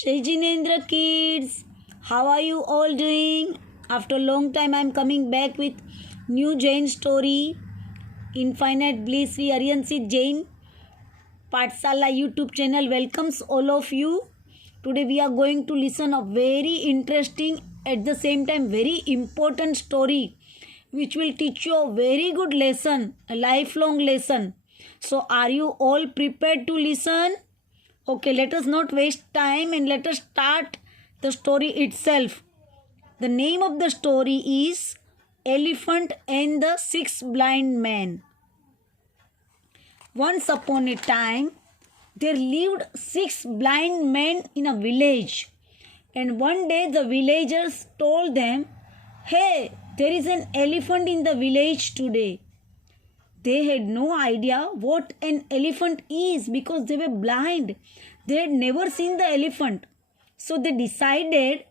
Jai Jinendra kids, how are you all doing? After a long time I am coming back with new Jain story. Infinite Bliss we Aryansit Jain Pathshala YouTube channel welcomes all of you. Today we are going to listen a very interesting at the same time very important story which will teach you a very good lesson, a lifelong lesson. So are you all prepared to listen? Okay, let us not waste time and let us start the story itself. The name of the story is Elephant and the Six Blind Men. Once upon a time, there lived six blind men in a village. And one day the villagers told them, "Hey, there is an elephant in the village today." They had no idea what an elephant is because they were blind. They had never seen the elephant. So they decided,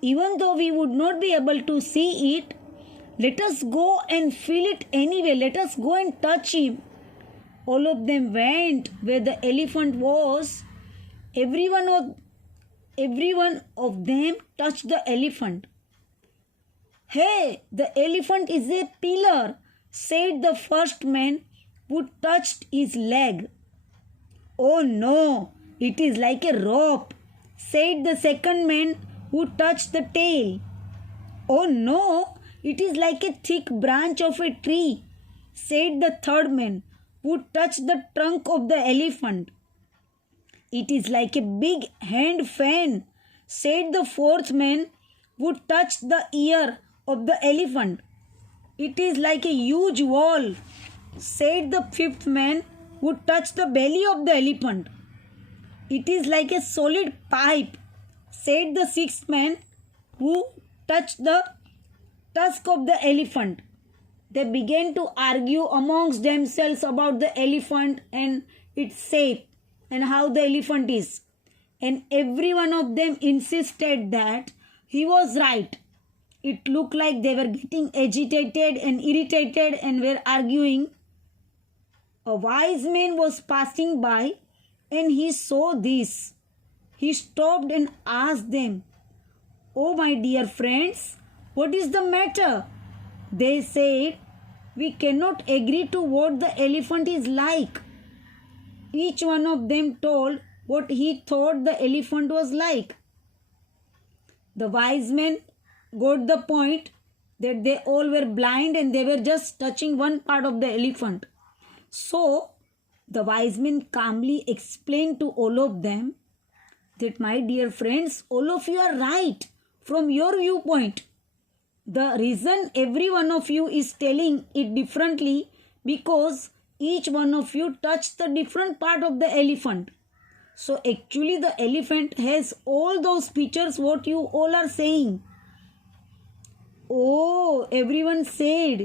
even though we would not be able to see it, let us go and feel it anyway. Let us go and touch him. All of them went where the elephant was. Everyone of them touched the elephant. "Hey, the elephant is a pillar," said the first man who touched his leg. "Oh no, it is like a rope," said the second man who touched the tail. "Oh no, it is like a thick branch of a tree," said the third man who touched the trunk of the elephant. "It is like a big hand fan," said the fourth man who touched the ear of the elephant. "It is like a huge wall," said the fifth man who touched the belly of the elephant. "It is like a solid pipe," said the sixth man who touched the tusk of the elephant. They began to argue amongst themselves about the elephant and its shape and how the elephant is. And every one of them insisted that he was right. It looked like they were getting agitated and irritated and were arguing. A wise man was passing by and he saw this. He stopped and asked them, "Oh, my dear friends, what is the matter?" They said, "We cannot agree to what the elephant is like." Each one of them told what he thought the elephant was like. The wise men got the point that they all were blind and they were just touching one part of the elephant. So the wise men calmly explained to all of them that, "My dear friends, all of you are right from your viewpoint. The reason every one of you is telling it differently because each one of you touched the different part of the elephant. So actually the elephant has all those features what you all are saying." Oh, everyone said.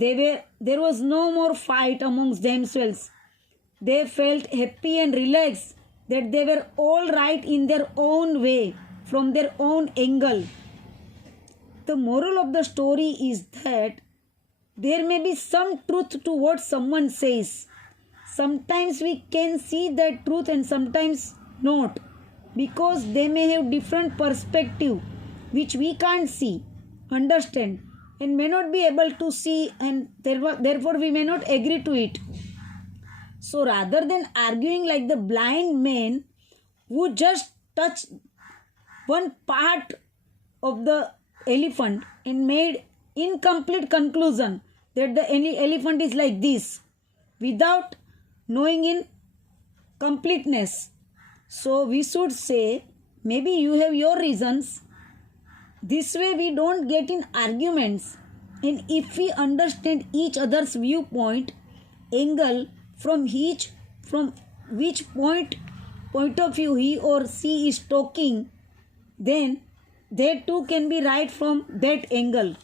There was no more fight amongst themselves. They felt happy and relaxed that they were all right in their own way, from their own angle. The moral of the story is that there may be some truth to what someone says. Sometimes we can see that truth and sometimes not, because they may have different perspective which we can't see, understand, and may not be able to see, and therefore we may not agree to it. So rather than arguing like the blind man who just touched one part of the elephant and made incomplete conclusion that the elephant is like this without knowing in completeness. So we should say, maybe you have your reasons. This way we don't get in arguments, and if we understand each other's viewpoint, angle, from which point of view he or she is talking, then they too can be right from that angle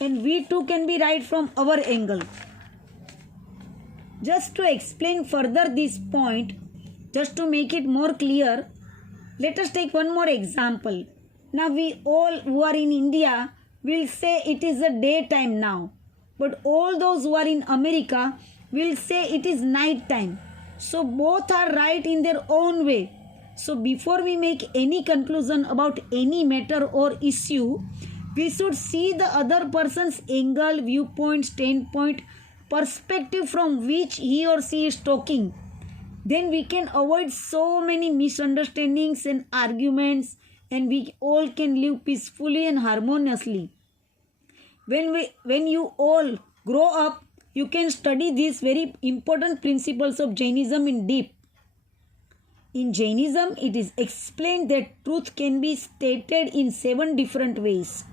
and we too can be right from our angle. Just to explain further this point, just to make it more clear, let us take one more example. Now we all who are in India will say it is a daytime now, but all those who are in America will say it is night time. So both are right in their own way. So before we make any conclusion about any matter or issue, we should see the other person's angle, viewpoint, standpoint, perspective from which he or she is talking. Then we can avoid so many misunderstandings and arguments, and we all can live peacefully and harmoniously. When you all grow up, you can study these very important principles of Jainism in deep. In Jainism, it is explained that truth can be stated in 7 different ways,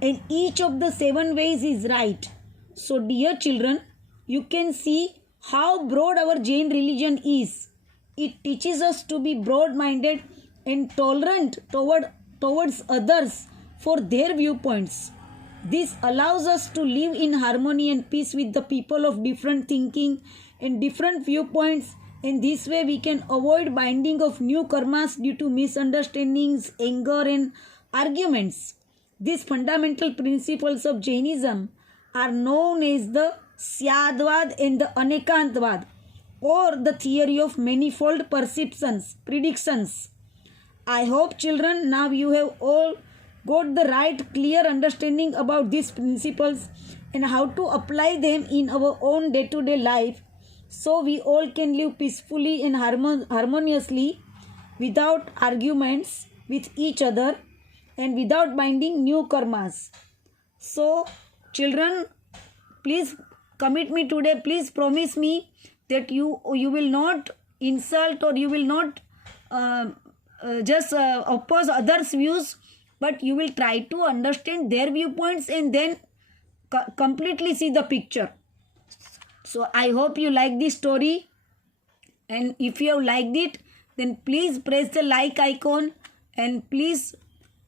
and each of the 7 ways is right. So, dear children, you can see how broad our Jain religion is. It teaches us to be broad-minded and tolerant towards others for their viewpoints. This allows us to live in harmony and peace with the people of different thinking and different viewpoints. In this way, we can avoid binding of new karmas due to misunderstandings, anger, and arguments. These fundamental principles of Jainism are known as the Syadvad and the Anekantvad, or the theory of manifold predictions. I hope, children, now you have all got the right clear understanding about these principles and how to apply them in our own day-to-day life, so we all can live peacefully and harmoniously without arguments with each other and without binding new karmas. So, children, please commit me today. Please promise me that you will not insult or you will not just oppose others' views, but you will try to understand their viewpoints and then completely see the picture. So I hope you like this story, and if you have liked it, then please press the like icon and please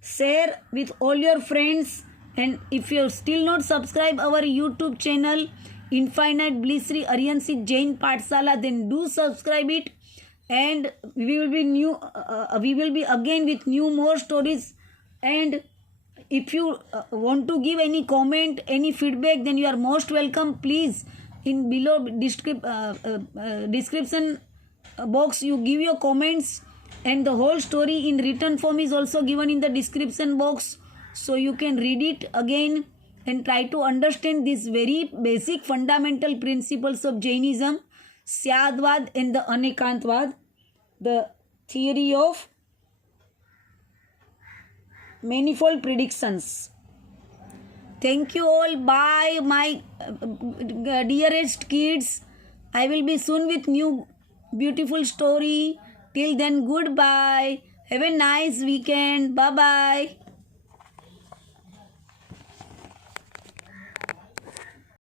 share with all your friends. And if you have still not subscribed our YouTube channel Infinite Bliss Sri Aryan Sikh Jain Pathshala, then do subscribe it, and we will be again with new more stories. And if you want to give any comment, any feedback, then you are most welcome. Please, in below description box, you give your comments, and the whole story in written form is also given in the description box, so you can read it again and try to understand these very basic fundamental principles of Jainism, Syadvad and the Anekantvad, the theory of manifold predictions. Thank you all. Bye, my dearest kids. I will be soon with new beautiful story. Till then, goodbye. Have a nice weekend. Bye-bye.